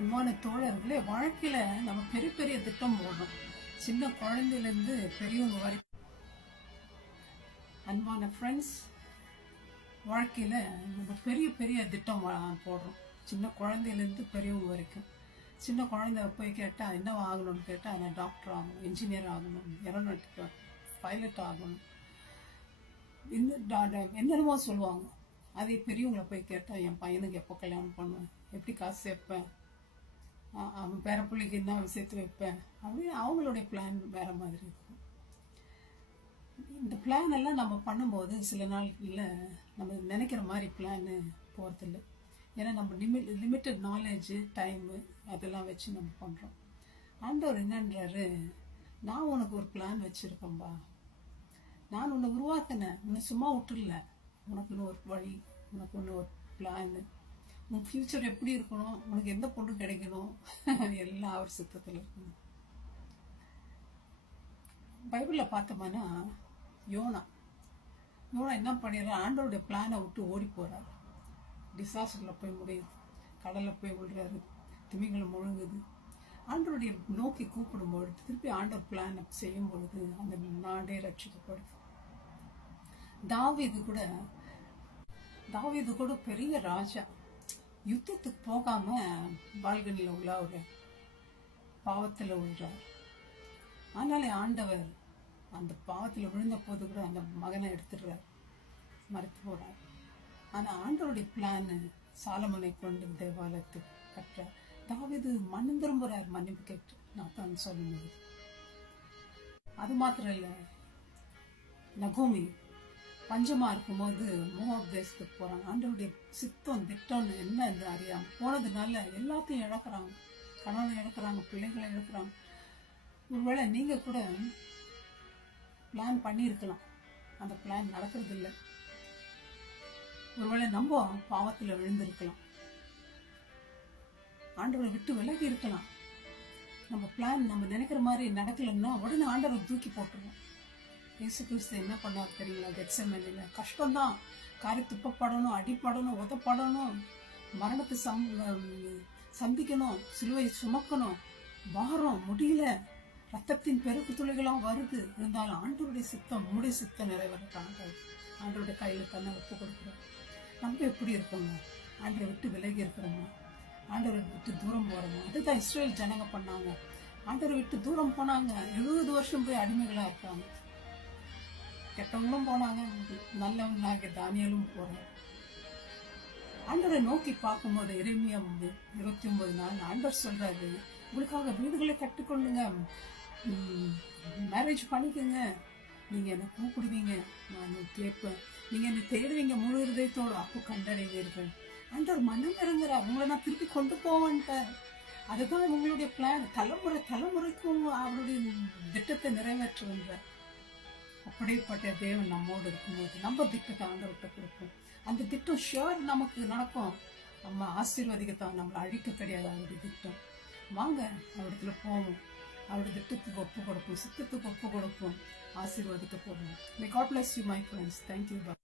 அன்பான தோழர்களே, வாழ்க்கையில நம்ம பெரிய பெரிய திட்டம் போடணும். சின்ன குழந்தையிலேருந்து பெரியவங்க வரைக்கும். அன்பான ஃப்ரெண்ட்ஸ், வாழ்க்கையில நம்ம பெரிய பெரிய திட்டம் போடுறோம். சின்ன குழந்தையிலேருந்து பெரியவங்க வரைக்கும். சின்ன குழந்தை போய் கேட்டால் என்ன ஆகணும்னு கேட்டால், நான் டாக்டர் ஆகணும், இன்ஜினியர் ஆகணும், ஏரோநாட்டிக் பைலட் ஆகணும், என்னென்னமோ சொல்லுவாங்க. அதே பெரியவங்களை போய் கேட்டால், என் பையனுக்கு எப்போ கல்யாணம் பண்ணுவேன், எப்படி காசு சேர்ப்பேன், அவன் பேர பிள்ளைக்கு என்ன சேர்த்து வைப்பேன் அப்படின்னு அவங்களுடைய பிளான் வேற மாதிரி இருக்கும். இந்த பிளான் எல்லாம் நம்ம பண்ணும்போது சில நாட்களில் நம்ம நினைக்கிற மாதிரி பிளான் போகிறதில்ல. ஏன்னா நம்ம லிமிட்டட் நாலேஜ் டைமு அதெல்லாம் வச்சு நம்ம பண்ணுறோம். ஆண்டவர் என்னன்றாரு, நான் உனக்கு ஒரு பிளான் வச்சுருக்கேன்பா, நான் உன்னை உருவாக்கினேன், உன்னை சும்மா விட்டுல, உனக்குன்னு ஒரு வழி, உனக்கு ஒன்று ஒரு பிளான், உன் ஃபியூச்சர் எப்படி இருக்கணும், உனக்கு எந்த பொண்ணு கிடைக்கணும், எல்லாம் அவர் சித்தத்தில் இருக்கணும். பைபிளில் பார்த்தோம்னா யோனா என்ன பண்ணிடுறார், ஆண்டவருடைய பிளானை விட்டு ஓடி போகிறார். டிசாஸ்டரில் போய் முடியுது, கடலில் போய் விழுறாரு, திமிங்களை முழுங்குது. ஆண்டவருடைய நோக்கி கூப்பிடும்பொழுது திருப்பி ஆண்டவர் பிளானை செய்யும் பொழுது அந்த நாடே ரட்சிக்கப்படுது. தாவீது கூட பெரிய ராஜா, யுத்தத்துக்கு போகாம பால்கனியில் உள்ள ஒரு பாவத்தில் விழுறார். ஆனாலே ஆண்டவர் அந்த பாவத்தில் விழுந்த போது கூட அந்த மகனை எடுத்துடுறார், மறைத்து போறார். ஆனால் ஆண்டவருடைய பிளான் சாலமோனை கொண்டு தேவாலயத்தை கட்டுற தாவீது மனம் திரும்புறார், மன்னிப்பு கேட்டு நான் தான் சொல்லும்போது. அது மாத்திரம் இல்லை, நகோமி பஞ்சமா இருக்கும்போது மோவாப் தேசத்துக்கு போறாங்க. ஆண்டவருடைய சித்தம் திட்டம்னு என்ன அறியாம போனதுனால எல்லாத்தையும் இழக்கிறாங்க, கணவனை இழக்கிறாங்க, பிள்ளைகளை இழக்கிறாங்க. ஒருவேளை நீங்க கூட பிளான் பண்ணியிருக்கலாம், அந்த பிளான் நடக்கிறது இல்லை. ஒருவேளை நம்ம பாவத்தில் விழுந்திருக்கலாம், ஆண்டவரை விட்டு விலகி இருக்கலாம். நம்ம பிளான் நம்ம நினைக்கிற மாதிரி நடக்கலன்னா உடனே ஆண்டவரை தூக்கி போட்டுருவோம். இயேசு கிறிஸ்து என்ன பண்ணார் தெரியுங்களா? கெத்செமனேல கஷ்டம்தான், காரி துப்பப்படணும், அடிப்படணும், உதப்படணும், மரணத்தை சந்திக்கணும், சிலுவை சுமக்கணும், வாரம் முடியல, ரத்தத்தின் பெருக்கு துளிகளாம் வருது. இருந்தாலும் ஆண்டவருடைய சித்தம், நம்முடைய சித்தம் நிறைவேறாங்க. ஆண்டவருடைய கையில் தன்னை ஒப்பு கொடுக்குறோம். நம்ம எப்படி இருக்கோங்க? ஆண்டவரை விட்டு விலகி இருக்கிறோமா? ஆண்டவரை விட்டு தூரம் போறோமா? அதுதான் இஸ்ரேல் ஜனங்க பண்ணாங்க. ஆண்டவரை விட்டு தூரம் போனாங்க, 70 வருஷம் போய் அடிமைகளா இருக்காங்க. கெட்டவங்களும் போனாங்க, நல்லவனாக தானியலும் போறாங்க. ஆண்டவரை நோக்கி பார்க்கும்போது எரேமியா 29 நாள் ஆண்டவர் சொல்றாரு, உங்களுக்காக வீடுகளை கட்டுக்கொள்ளுங்க, மேரேஜ் பண்ணிக்கோங்க, நீங்க என்ன கூப்பிடுவீங்க, நான் கேட்பேன், நீங்க என்ன தேடுவீங்க முழு இதயத்தோடு, அப்போ கண்டடைவீர்கள். ஆண்டவர் மனம் இறங்குறார், உங்களை நான் திருப்பி கொண்டு போவேன்ட்டார். அதுதான் உங்களுடைய பிளான். தலைமுறைக்கும் அவருடைய திட்டத்தை நிறைவேற்றுகின்றார். அப்படிப்பட்ட தேவன் நம்மோடு இருக்கும்போது நம்ம திட்டத்தை ஆண்டவர்கிட்ட கொடுப்போம். அந்த திட்டம் ஷியோர் நமக்கு நடக்கும். நம்ம ஆசீர்வதிக்கத்தான், நம்மளை அழிக்க கிடையாது அவருடைய திட்டம். வாங்க அவரிடத்துல போவோம், அவருடைய திட்டத்துக்கு ஒப்பு கொடுப்போம், சித்தத்துக்கு ஒப்பு கொடுப்போம், ஆசீர்வதிக்க போவோம். May God bless you, my friends. Thank you. Bye.